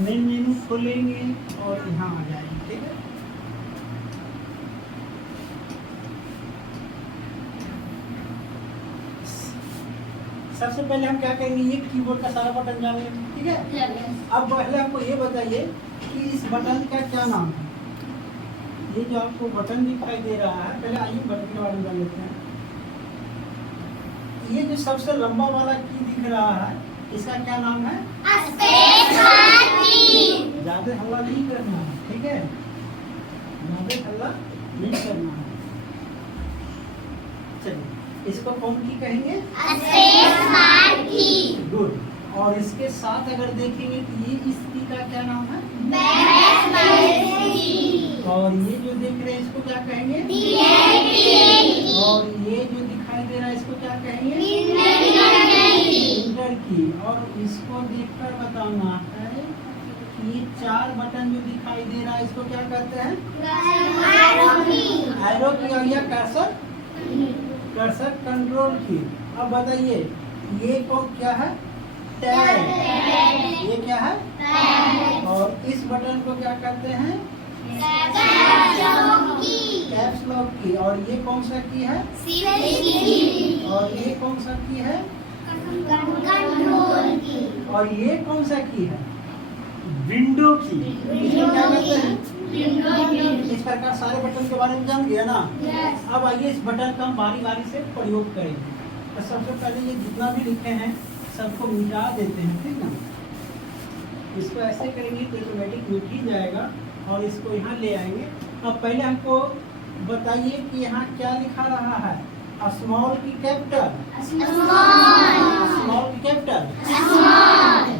Main menu खोलेंगे और यहाँ आ जाएंगे, ठीक है। सबसे पहले हम क्या करेंगे, ये कीबोर्ड का सारा बटन जान लेंगे, ठीक है। अब पहले आपको ये बताइए कि इस बटन का क्या नाम है। ये जो आपको बटन दिखाई दे रहा है, पहले आइए बटन के बारे में जान लेते हैं। ये जो सबसे लंबा वाला की दिख रहा है, इसका क्या नाम है? ज्यादा हल्ला नहीं करना है, ठीक है, ज्यादा हल्ला नहीं करना है। चलिए, इसको कौन की कहेंगे? गुड। और इसके साथ अगर देखेंगे तो ये इस की का क्या नाम है? और ये जो देख रहे हैं इसको क्या कहेंगे? और ये जो दिखाई दे रहा है इसको क्या कहेंगे? इंटर की। और इसको देखकर बताना है कि ये 4 बटन जो दिखाई दे रहा है इसको क्या कहते हैं? एरो की। और यह कर्सर कंट्रोल की। अब बताइए ये कौन क्या है? टैब। ये क्या है? और इस बटन को क्या कहते हैं? कैप्स लॉक की। और ये कौन सा की है? और ये कौन सा की है? कंट्रोल की। और ये कौन सा की है? विंडो की। इसको क्या कहते हैं? इस प्रकार सारे बटन के बारे में जान गया ना। अब आइए इस बटन का हम बारी बारी से प्रयोग करेंगे। तो सबसे पहले ये जितना भी लिखे हैं सबको मिटा देते हैं, ठीक ना। इसको ऐसे करेंगे तो ऑटोमेटिक मिट ही जाएगा और इसको यहाँ ले आएंगे। अब पहले हमको बताइए कि यहाँ क्या लिखा रहा है? स्मॉल की कैपिटल। स्मॉल की कैपिटल।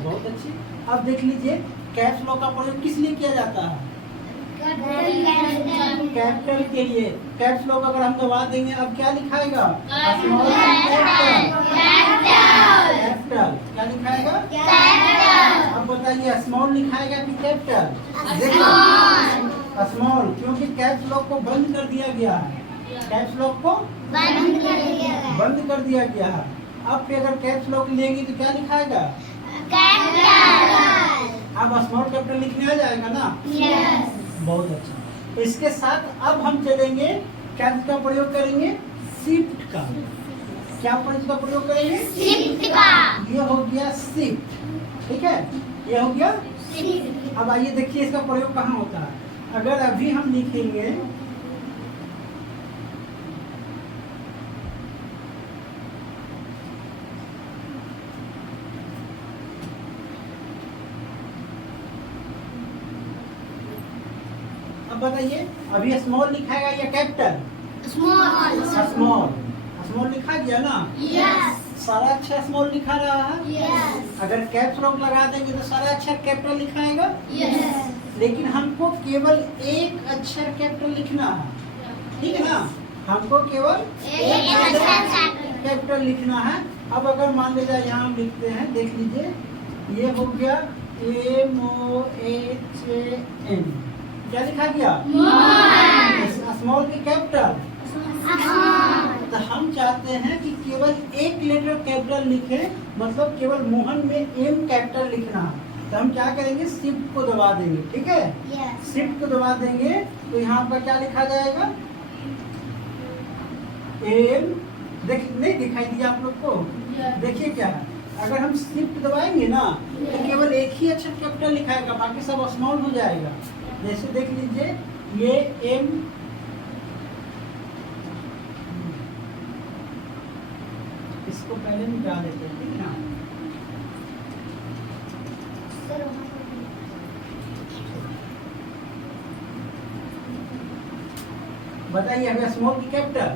बहुत अच्छी। अब देख लीजिए कैप्स लॉक का प्रयोग किस लिए किया जाता है? कैपिटल के लिए। कैप्स लॉक अगर हम दबा देंगे अब क्या लिखाएगा? Small capital. क्या लिखाएगा? अब बताइए स्मॉल लिखाएगा कि कैपिटल? देखिए स्मॉल, क्योंकि कैप्स लॉक को बंद कर दिया गया है। कैप्स लॉक को बंद कर दिया गया है। अब फिर अगर कैप्स लॉक लेंगे तो क्या लिखाएगा? अब स्मॉल कैपिटल लिखने आ जाएगा ना। बहुत अच्छा। इसके साथ अब हम चलेंगे कैप्स का प्रयोग करेंगे शिफ्ट का। क्या का प्रयोग करेंगे? शिफ्ट का। ये हो गया शिफ्ट, ठीक है, ये हो गया। अब आइए देखिए इसका प्रयोग कहाँ होता है। अगर अभी हम लिखेंगे बताइए अभी स्मॉल लिखाएगा या कैपिटल? स्मॉल। स्मॉल लिखा गया ना। सारा अक्षर स्मॉल लिखा रहा है। अगर कैप्स लॉक लगा देंगे तो सारा अक्षर कैपिटल लिखाएगा। लेकिन हमको केवल एक अक्षर कैपिटल लिखना है, ठीक है ना। हमको केवल एक अक्षर कैपिटल लिखना है। अब अगर मान लीजिए यहाँ हम लिखते हैं, देख लीजिए ये हो गया MOHN। क्या लिखा गया? स्मॉल की कैपिटल। तो हम चाहते हैं कि केवल एक लेटर कैपिटल लिखे, मतलब केवल मोहन में M कैपिटल लिखना है। तो हम क्या करेंगे? शिफ्ट को दबा देंगे, ठीक है। शिफ्ट को दबा देंगे तो यहाँ पर क्या लिखा जाएगा? M। देख नहीं दिखाई दिया आप लोग को? देखिए क्या है, अगर हम शिफ्ट दबाएंगे ना तो केवल एक ही अक्षर कैपिटल लिखाएगा, बाकी सब स्मॉल हो जाएगा। जैसे देख लीजिए ये M, इसको पहले मिटा देते हैं, ठीक है ना। बताइए अगर स्मॉल की कैपिटल?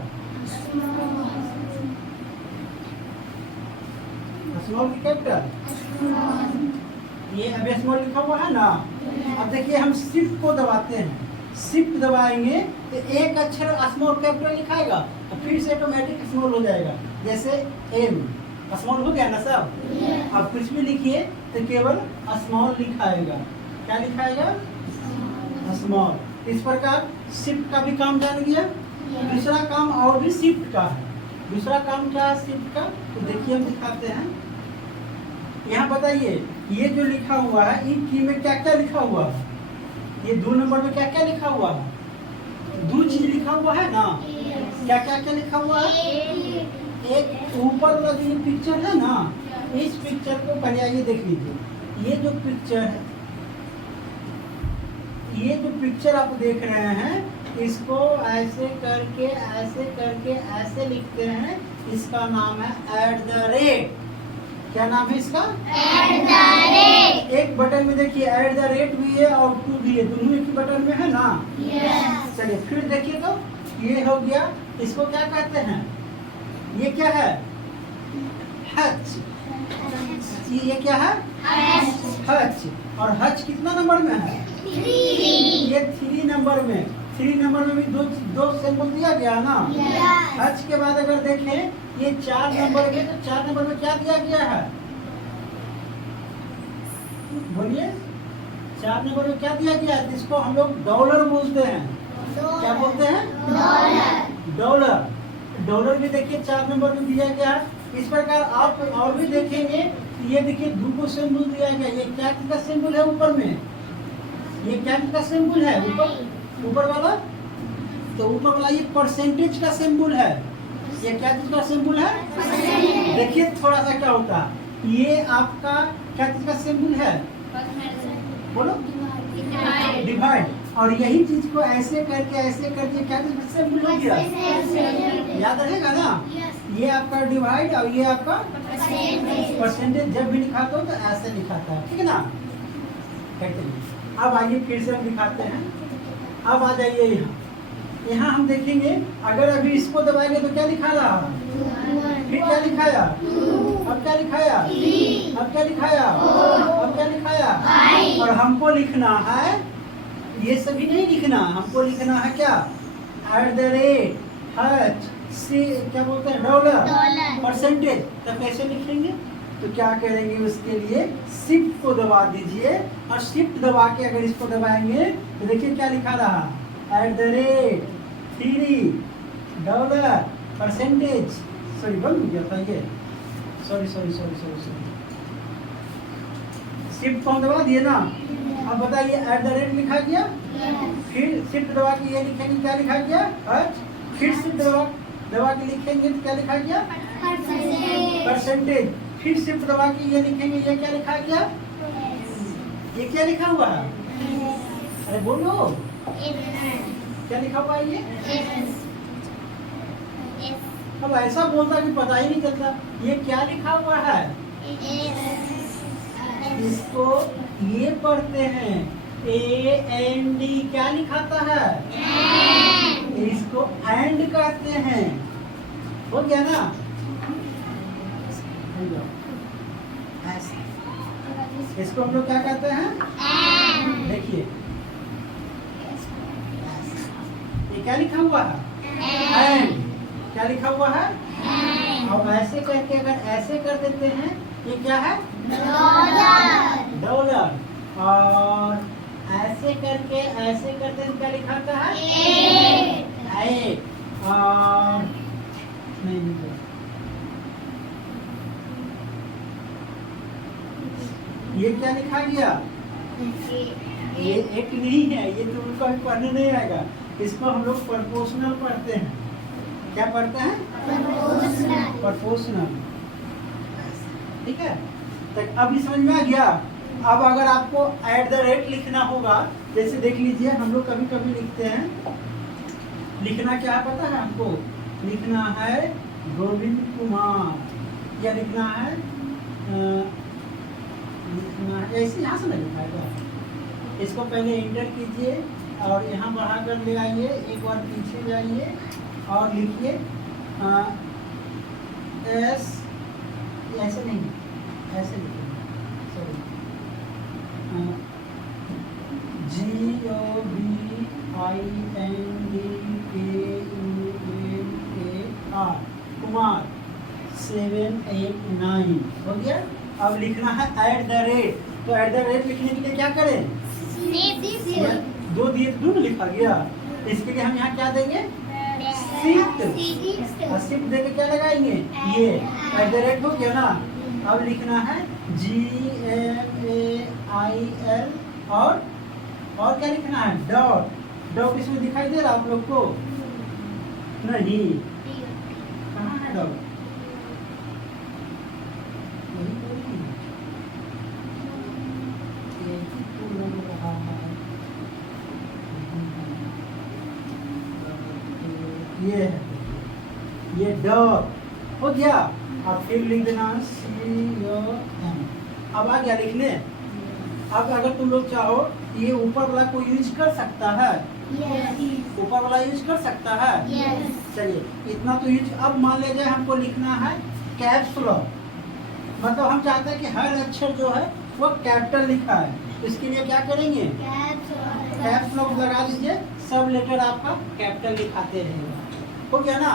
स्मॉल की कैपिटल। ये अभी स्मॉल लिखा हुआ है ना। अब देखिए हम शिफ्ट को दबाते हैं, शिफ्ट दबाएंगे तो एक अक्षर स्मॉल कैपिटल लिखाएगा और फिर से ऑटोमेटिक स्मॉल हो जाएगा। जैसे M स्मॉल हो गया ना सब। अब कुछ भी लिखिए तो केवल स्मॉल लिखाएगा। क्या लिखाएगा? स्मॉल। इस प्रकार शिफ्ट का भी काम जान गया। दूसरा काम और भी शिफ्ट का है। दूसरा काम क्या है शिफ्ट का? तो देखिए हम दिखाते हैं। यहाँ बताइए ये जो लिखा हुआ है इन की में क्या क्या लिखा हुआ है, ये 2 नंबर में क्या क्या लिखा हुआ है, 2 चीज लिखा हुआ है ना। क्या क्या क्या लिखा हुआ है, एक ऊपर वाला जो पिक्चर है ना, इस पिक्चर को पहले आइए देख लीजिए। ये जो पिक्चर है, ये जो पिक्चर आप देख रहे हैं, इसको ऐसे करके ऐसे लिखते हैं, इसका नाम है @ क्या नाम है इसका, @ एक बटन में देखिए @ भी है और 2 भी है, दोनों एक ही बटन में है ना। चलिए फिर देखिए तो ये हो गया, इसको क्या कहते हैं, ये क्या है, हच। ये क्या है, हच। और हच कितना नंबर में है, 3। ये 3 नंबर में, 3 नंबर में भी दो सिंबल दिया गया ना। हच के बाद अगर देखें ये 4 नंबर में, तो 4 नंबर में क्या दिया गया है, बोलिए 4 नंबर में क्या दिया गया है, जिसको हम लोग डॉलर बोलते हैं। क्या बोलते हैं, डॉलर। डॉलर भी देखिए 4 नंबर में दिया गया है। इस प्रकार आप और भी देखेंगे, ये देखिए 2 को सिंबल दिया गया। ये क्या का सिंबल है ऊपर में, ये क्या का सिंबल है ऊपर वाला, तो ऊपर वाला ये परसेंटेज का सिंबल है। ये क्या चीज का सिंबल है, देखिए थोड़ा सा क्या होता है, ये आपका क्या चीज का सिंबल है, बोलो डिवाइड। और यही चीज को ऐसे करके क्या चीज का सिंबल हो गया, याद रहेगा ना। ये आपका डिवाइड और ये आपका परसेंटेज। जब भी लिखाता हो तो ऐसे लिखाता है, ठीक है ना। अब आइए फिर से हम दिखाते हैं। अब आ जाइए यहाँ हम देखेंगे, अगर अभी इसको दबाएंगे तो क्या लिखा रहा, फिर क्या लिखाया, अब क्या लिखाया, अब क्या लिखाया, अब क्या लिखाया। और हमको लिखना है, ये सभी नहीं लिखना, हमको लिखना है क्या, @ हच से क्या बोलते हैं, डॉलर, परसेंटेज। तो कैसे लिखेंगे, तो क्या करेंगे, उसके लिए शिफ्ट को दबा दीजिए। और शिफ्ट दबा के अगर इसको दबाएंगे तो देखिए क्या लिखा रहा, @ 3 डॉलर परसेंटेज। सॉरी बंद हो गया था ये, सॉरी। शिफ्ट को हम दबा दिए ना। अब बताइए @ लिखा गया, फिर शिफ्ट दबा के ये लिखेंगे, क्या लिखा गया, फिर शिफ्ट दबा के लिखेंगे तो क्या लिखा गया, परसेंटेज। फिर शिफ्ट दबा के ये लिखेंगे, ये क्या लिखा गया, ये क्या लिखा हुआ है, अरे बोलो क्या लिखा हुआ है ये। अब ऐसा बोलता कि पता ही नहीं चलता ये क्या लिखा हुआ है। इसको ये पढ़ते हैं AND, क्या लिखाता है, इसको एंड कहते हैं। हो गया ना, इसको हम लोग क्या कहते हैं, देखिए ये क्या लिखा हुआ है, एंड। क्या लिखा हुआ है, और ऐसे करके अगर ऐसे कर देते हैं, ये क्या है, डॉलर। और ऐसे करके क्या लिखाता है, ए। और नहीं ये क्या लिखा गया, ये एक नहीं है, ये तो उनको भी पढ़ने नहीं आएगा। इसको हम लोग प्रोपोर्शनल पढ़ते हैं। क्या पढ़ते हैं, प्रोपोर्शनल, ठीक है। तो अब समझ में आ गया। अब अगर आपको @ लिखना होगा, जैसे देख लीजिए हम लोग कभी कभी लिखते हैं, लिखना क्या है पता है हमको, लिखना है गोविंद कुमार, या लिखना है ऐसे यहाँ से नहीं लिखा है। इसको पहले इंटर कीजिए और यहाँ बढ़ाकर ले आइए, एक बार पीछे जाइए और लिखिए S, ऐसे नहीं, ऐसे लिखिए, सॉरी, GOVINDKUMAR, कुमार 789 हो गया। अब लिखना है @ तो @ लिखने के लिए क्या करें, 2 दिए, 2 लिखा गया। इसके लिए हम यहाँ क्या देंगे, शिफ्ट, और शिफ्ट देके क्या लगाएंगे, ये @ हो गया ना। अब लिखना है GMAIL और क्या लिखना है डॉट। डॉट इसमें दिखाई दे रहा आप लोग को? नहीं, कहाँ है डॉट? ये डॉट हो गया। अब फिर लिख देना COM। अब आ गया लिखने। अब अगर तुम लोग चाहो ये ऊपर वाला को यूज कर सकता है। ऊपर वाला यूज कर सकता है। चलिए इतना तो यूज। अब मान लीजिए हमको लिखना है कैप्स लॉक, मतलब हम चाहते हैं कि हर अक्षर जो है वो कैपिटल लिखा है। इसके लिए क्या करेंगे? कैप्स लॉक लगा दीजिए, सब लेटर आपका कैपिटल लिखाते रहेगा। हो गया ना?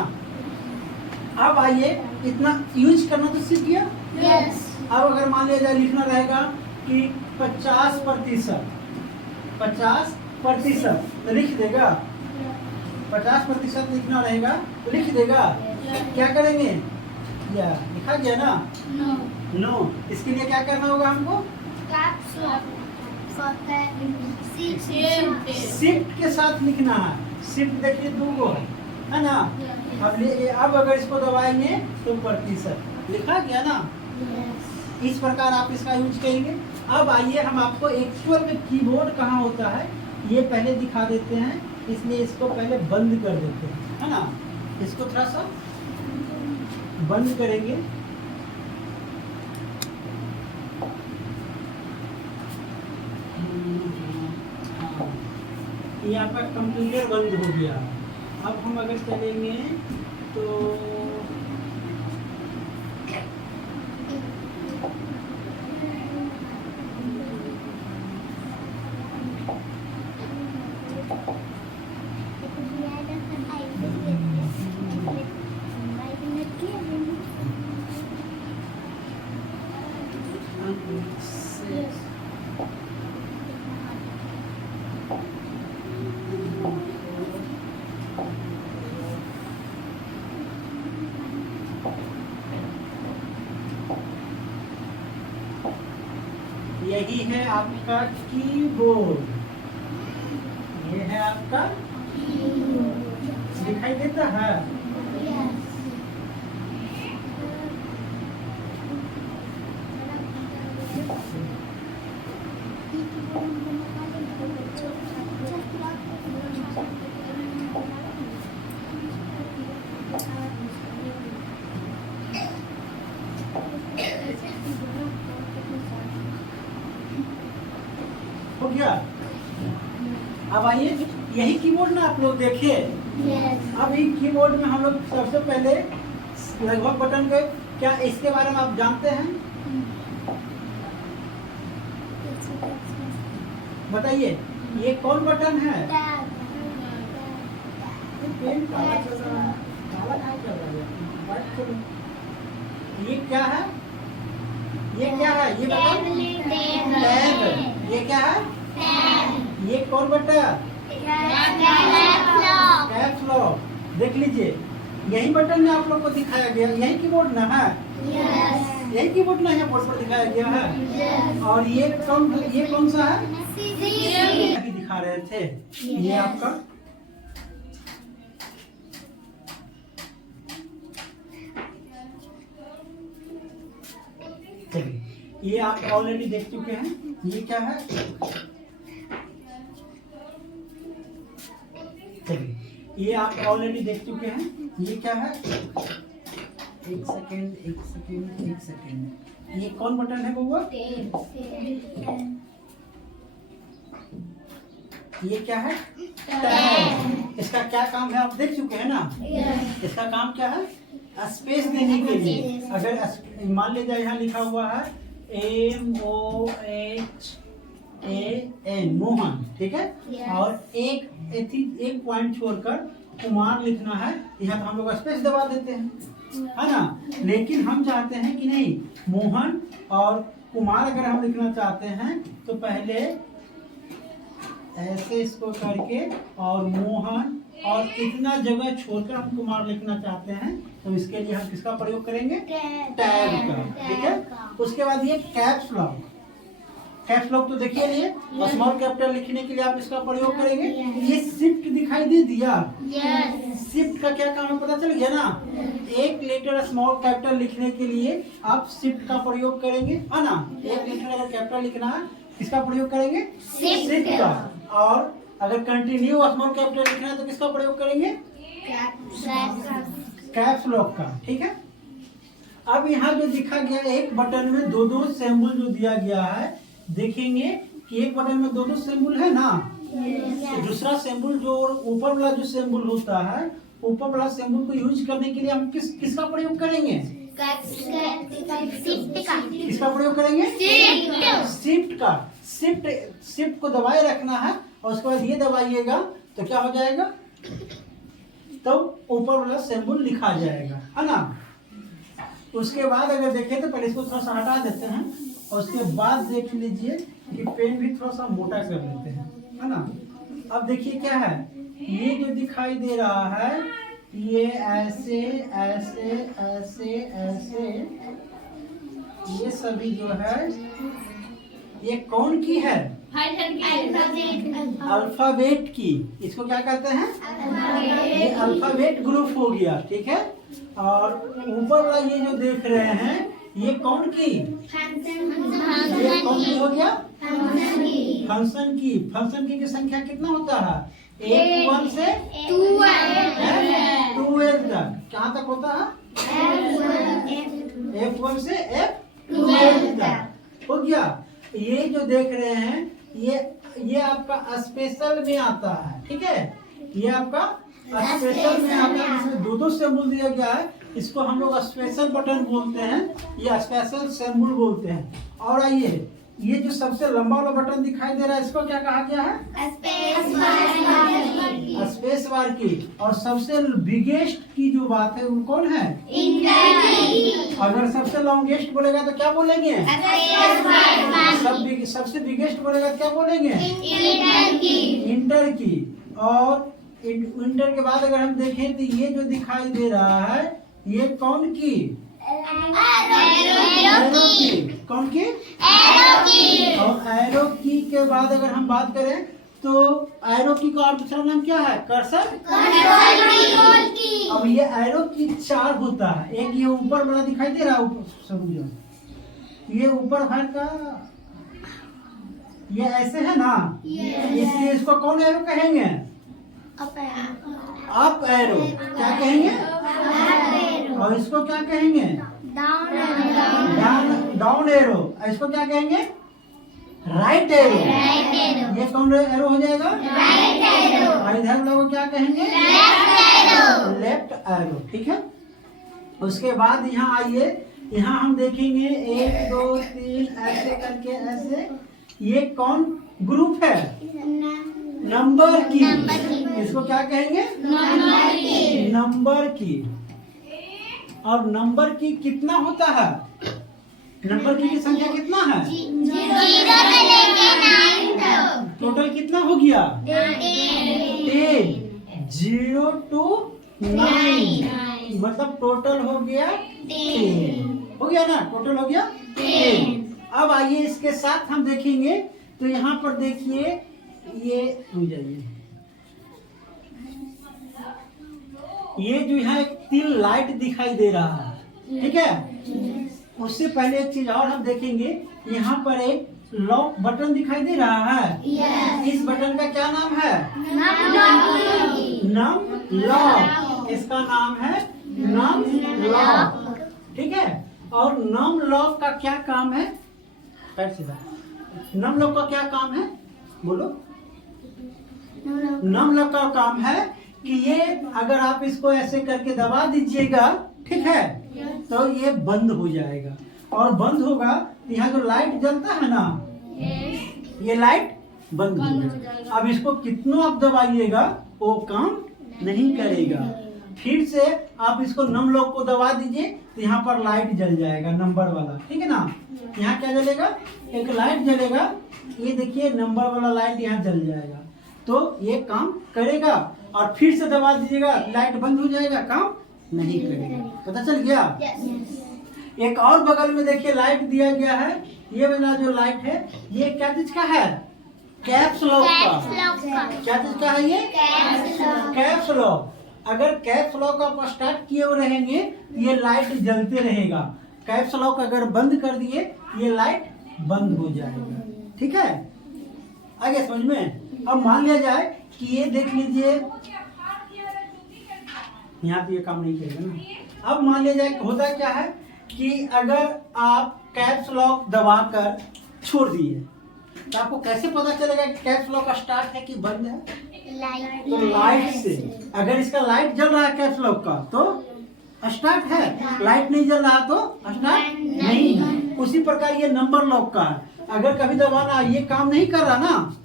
अब आइए इतना यूज करना तो सीख गया। अब अगर मान लिया जाए लिखना रहेगा कि 50% तो लिख देगा। 50% लिखना रहेगा तो लिख देगा। क्या करेंगे? या लिखा गया ना? नो। इसके लिए क्या करना होगा हमको? शिफ्ट के साथ लिखना है। शिफ्ट देखिए 2 है ना? अब अगर इसको दबाएंगे तो प्रतिशत लिखा गया ना? इस प्रकार आप इसका यूज करेंगे। अब आइए हम आपको एक्चुअल में कीबोर्ड कहाँ होता है ये पहले दिखा देते हैं, इसलिए इसको पहले बंद कर देते हैं, है ना? इसको थोड़ा सा बंद करेंगे। ये आपका कंप्यूटर बंद हो गया। अब हम अगर चलेंगे तो यही है आपका कीबोर्ड। ये है आपका दिखाई देता है। हो गया? अब आइए यही कीबोर्ड ना आप लोग देखिए। अब इन कीबोर्ड में हम लोग सबसे पहले लगभग बटन के क्या इसके बारे में आप जानते हैं? बताइए ये कौन बटन है? पेन काला चल रहा है, काला कहाँ चल रहा है? व्हाइट चल। ये क्या है? ये क्या है? ये बटन टैब। ये क्या है? ये कौन बटन? Caps lock. देख लीजिए यही बटन में आप लोग को दिखाया गया। यही कीबोर्ड ना है? यही कीबोर्ड ना है बोर्ड पर दिखाया गया है। और ये कौन सा है? दिखा रहे थे ये आपका ये आप ऑलरेडी देख चुके हैं। ये क्या है? ये आप ऑलरेडी देख चुके हैं। ये क्या है? एक सेकेंड। ये कौन बटन है बउआ? ये क्या है? टैब। इसका क्या काम है आप देख चुके हैं ना? इसका काम क्या है? स्पेस देने के लिए। अगर मान लीजिए यहाँ लिखा हुआ है MOHAN मोहन, ठीक है? और एक पॉइंट छोड़कर कुमार लिखना है, यहाँ तो हम लोग स्पेस दबा देते हैं, है ना? लेकिन हम चाहते हैं कि नहीं, मोहन और कुमार अगर हम लिखना चाहते हैं तो पहले ऐसे इसको करके और मोहन और इतना जगह छोड़कर हम कुमार लिखना चाहते हैं तो इसके लिए हम किसका प्रयोग करेंगे? टैब का। ठीक है, उसके बाद ये कैप्स लॉक। कैप्स लॉक तो देखिए ये स्मॉल कैपिटल लिखने के लिए आप इसका प्रयोग करेंगे। ये शिफ्ट दिखाई दे दिया। शिफ्ट का क्या काम है पता चल गया ना? एक लेटर स्मॉल कैपिटल लिखने के लिए आप शिफ्ट का प्रयोग करेंगे, है ना? एक लेटर अगर कैपिटल लिखना है किसका प्रयोग करेंगे? शिफ्ट का। और अगर कंटिन्यू स्मॉल कैपिटल लिखना है तो किसका प्रयोग करेंगे? कैप्स लॉक का। ठीक है, अब यहाँ जो दिखा गया एक बटन में दो दो सिंबल जो दिया गया है, देखेंगे कि एक बटन में दो दो सिंबल है ना। तो दूसरा सिंबल जो ऊपर वाला जो सिंबल होता है, ऊपर वाला सिंबल को यूज करने के लिए हम किसका प्रयोग करेंगे? किसका प्रयोग करेंगे? शिफ्ट का। शिफ्ट को दबाए रखना है और उसके बाद ये दबाइएगा तो क्या हो जाएगा? तो ऊपर वाला सिंबल लिखा जाएगा, है ना। उसके बाद अगर देखें तो पहले इसको थोड़ा सा हटा देते हैं और उसके बाद देख लीजिए कि पेन भी थोड़ा सा मोटा कर लेते हैं, है ना। अब देखिए क्या है, ये जो दिखाई दे रहा है ये ऐसे ऐसे ऐसे ऐसे ये सभी जो है ये कौन की है? अल्फाबेट की। इसको क्या कहते हैं? ये अल्फाबेट ग्रुप हो गया। ठीक है, और ऊपर वाला ये जो देख रहे हैं ये कौन की? ये कौन की हो गया? फंक्शन की। फंक्शन की संख्या कितना होता है? F1 से 2F तक। कहाँ तक होता है? F1 से F2 तक हो गया। ये जो देख रहे हैं ये आपका स्पेशल में आता है। ठीक है, ये आपका स्पेशल में आता है, इसमें दो दो सिंबल दिया गया है। इसको हम लोग स्पेशल बटन बोलते हैं या स्पेशल सिंबल बोलते हैं। और आइए ये जो सबसे लंबा वाला बटन दिखाई दे रहा है इसको क्या कहा गया है? स्पेस बार की। और सबसे बिगेस्ट की जो बात है वो कौन है? अगर सबसे लॉन्गेस्ट बोलेगा तो क्या बोलेंगे? सबसे बिगेस्ट बोलेगा तो क्या बोलेंगे? इंटर की। और इंटर के बाद अगर हम देखें तो ये जो दिखाई दे रहा है ये कौन की? एरो की। कौन की? एरो की। और एरो की के बाद अगर हम बात करें तो एरो की का दूसरा नाम क्या है? कर्सर की। अब ये एरो की 4 होता है। एक ये ऊपर वाला दिखाई दे रहा है, ये ऊपर भर का ये ऐसे है ना, इसलिए इसको कौन एरो कहेंगे? Up arrow. क्या कहेंगे? और इसको क्या कहेंगे? Down arrow. इसको क्या कहेंगे? Right arrow. ये कौन एरो हो जाएगा? और इधर लोग क्या कहेंगे? Left arrow. ठीक है, उसके बाद यहाँ आइए, यहाँ हम देखेंगे 1 2 3 ऐसे करके ऐसे। ये कौन ग्रुप है? नंबर की। इसको क्या कहेंगे? नंबर की। और नंबर की कितना होता है? नंबर की संख्या कितना है? 0 से लेके 9 तक। टोटल कितना हो गया? 10। 0 to 9 मतलब टोटल हो गया 10। हो गया ना, टोटल हो गया 10। अब आइए इसके साथ हम देखेंगे तो यहाँ पर देखिए ये हो जाइए, ये जो यहाँ एक तिल लाइट दिखाई दे रहा है। ठीक है, उससे पहले एक चीज और हम देखेंगे, यहाँ पर एक लॉक बटन दिखाई दे रहा है। इस बटन का क्या नाम है? Num lock. इसका नाम है नम लॉक। ठीक है, और नम लॉक का क्या काम है? नम लॉक का क्या काम है? बोलो। नम लॉक का काम है कि ये अगर आप इसको ऐसे करके दबा दीजिएगा, ठीक है, तो ये बंद हो जाएगा। और बंद होगा तो यहाँ जो लाइट जलता है ना, ये लाइट बंद होगा। अब इसको कितना आप दबाइएगा वो काम नहीं करेगा। फिर से आप इसको नम लॉक को दबा दीजिए तो यहाँ पर लाइट जल जाएगा, नंबर वाला। ठीक है ना, यहाँ क्या जलेगा? एक लाइट जलेगा। ये देखिए नंबर वाला लाइट यहाँ जल जाएगा, तो ये काम करेगा। और फिर से दबा दीजिएगा, लाइट बंद हो जाएगा, काम नहीं करेगा। पता चल गया? एक और बगल में देखिए लाइट दिया गया है। ये वाला जो लाइट है ये क्या चीज का है? कैप्स लॉक का। क्या चीज का है ये? Caps lock. अगर कैप्स लॉक आप स्टार्ट किए हुए रहेंगे ये लाइट जलते रहेगा। कैप्स लॉक अगर बंद कर दिए ये लाइट बंद हो जाएगा। ठीक है, आगे समझ में? अब मान लिया जाए कि ये देख लीजिए यहाँ तो ये काम नहीं करेगा ना। अब मान लिया जाए होता क्या है कि अगर आप कैप्स लॉक दबाकर छोड़ दिए तो आपको कैसे पता चलेगा कि कैप्स लॉक स्टार्ट है कि बंद है? तो लाइट से। अगर इसका लाइट जल रहा है कैप्स लॉक का तो स्टार्ट है, लाइट नहीं जल रहा तो स्टार्ट नहीं है। उसी प्रकार ये नंबर लॉक का है। अगर कभी दबाना ये काम नहीं कर रहा ना,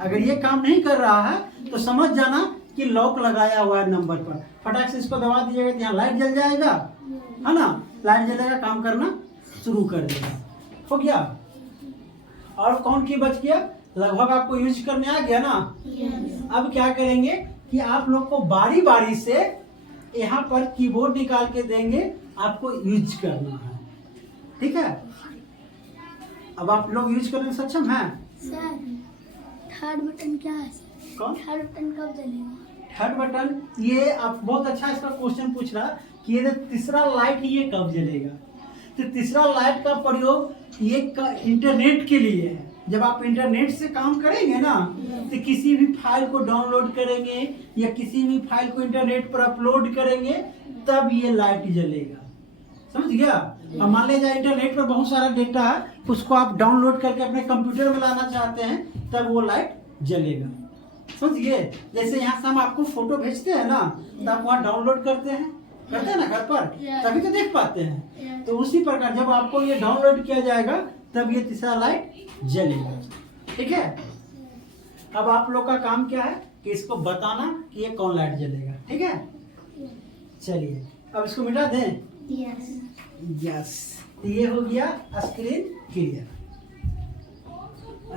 अगर ये काम नहीं कर रहा है तो समझ जाना कि लॉक लगाया हुआ है नंबर पर। फटाक से इसको दबा दीजिएगा तो यहाँ लाइट जल जाएगा, है ना? लाइट जलेगा, काम करना शुरू कर देगा। हो गया? और कौन की बच गया? लगभग आपको यूज करने आ गया ना। अब क्या करेंगे कि आप लोग को बारी बारी से यहाँ पर कीबोर्ड निकाल के देंगे, आपको यूज करना है। ठीक है, अब आप लोग यूज करने में सक्षम हैं? सर थर्ड बटन क्या है? कौन? थर्ड बटन कब जलेगा? थर्ड बटन, ये आप बहुत अच्छा इसका क्वेश्चन पूछ रहा कि ये तीसरा लाइट ये कब जलेगा। तो तीसरा लाइट का प्रयोग ये इंटरनेट के लिए है। जब आप इंटरनेट से काम करेंगे ना तो किसी भी फाइल को डाउनलोड करेंगे या किसी भी फाइल को इंटरनेट पर अपलोड करेंगे तब ये लाइट जलेगा। समझ गया? अब मान लीजिए इंटरनेट पर बहुत सारा डेटा है, उसको आप डाउनलोड करके अपने कंप्यूटर में लाना चाहते हैं तब वो लाइट जलेगा। समझ गए? जैसे यहाँ से हम आपको फोटो भेजते हैं ना तो आप वहाँ डाउनलोड करते हैं ना घर पर, तभी तो देख पाते हैं। तो उसी प्रकार जब आपको ये डाउनलोड किया जाएगा तब ये तीसरा लाइट जलेगा। ठीक है, अब आप लोग का काम क्या है कि इसको बताना कि ये कौन लाइट जलेगा। ठीक है, चलिए अब इसको मिटा दें। यस, ये हो गया स्क्रीन क्लियर।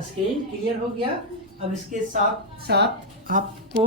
स्क्रीन क्लियर हो गया। अब इसके साथ साथ आपको